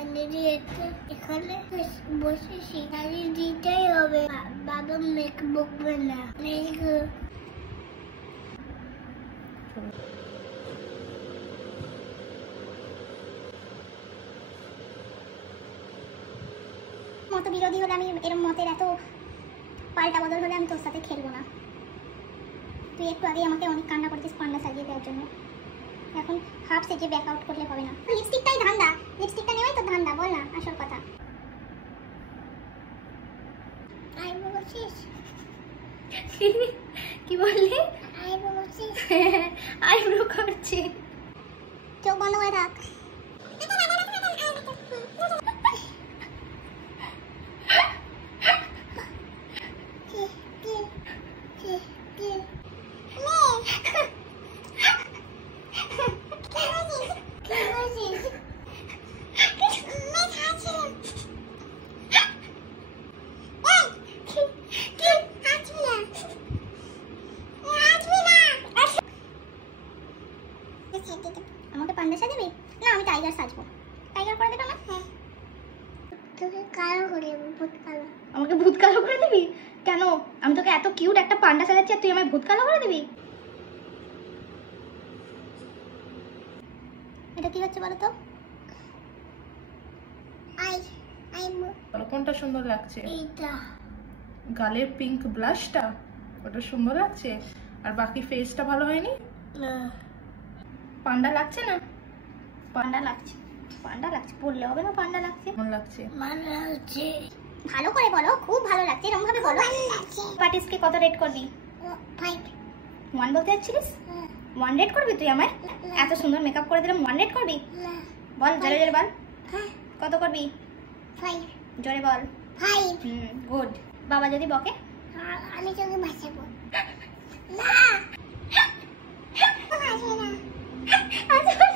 আমি এখানে বসে শিকারি দিতেই হবে, বাবা মেক বকবে না। মত বিরোধী হলে আমি এরকম মতের এত পাল্টা বদল হলে আমি তোর সাথে খেলবো না। তুই একটু আগেই আমাকে অনেক কান্না করছিস পান্ডা সাজিয়ে দেওয়ার জন্য, এখন হাফ সেজে ব্যাক আউট করলে হবে না। লিপস্টিকটাই ধান্দা, লিপস্টিকটা নেওয়াই তো ধান্দা, বল না আসল কথা। আইব্রো করছিস? কি বললি? আইব্রো করছিস? আইব্রো করছি। চোখ বন্ধ করে থাক। আমাকে পান্ডা সাজাবি? না আমি টাইগার সাজবো। টাইগার করে দেবে আমার? হ্যাঁ। তোকে কালো করে দেবো, ভূত কালো। আমাকে ভূত কালো করে দিবি? কেন? আমি তোকে এত কিউট একটা পান্ডা সাজাচ্ছি আর তুই আমায় ভূত কালো করে দিবি? এটা কি হচ্ছে বলো তো? কোনটা সুন্দর লাগছে? এইটা। গালের পিঙ্ক ব্লাশটা ওটা সুন্দর লাগছে, আর বাকি ফেসটা ভালো হয়নি? না, পান্ডা লাগছে না? পান্ডা লাগছে, পান্ডা লাগছে, বললে হবে না পান্ডা লাগছে? কেমন লাগছে? ভালো লাগছে। ভালো করে বলো, খুব ভালো লাগছে, এরকম ভাবে বলো। পার্টিসকে কত রেট করবি? 5। 1 বলতে যাচ্ছিলিস? 1 রেট করবি তুই আমায়? এত সুন্দর মেকআপ করে দিলাম 1 রেট করবি? না, বল জোরে জোরে বল। হ্যাঁ, কত করবি? 5। জোরে বল। 5। গুড। বাবা যদি বকে? আমি তোকে বাঁচাবো। না, আসে না। আচ্ছা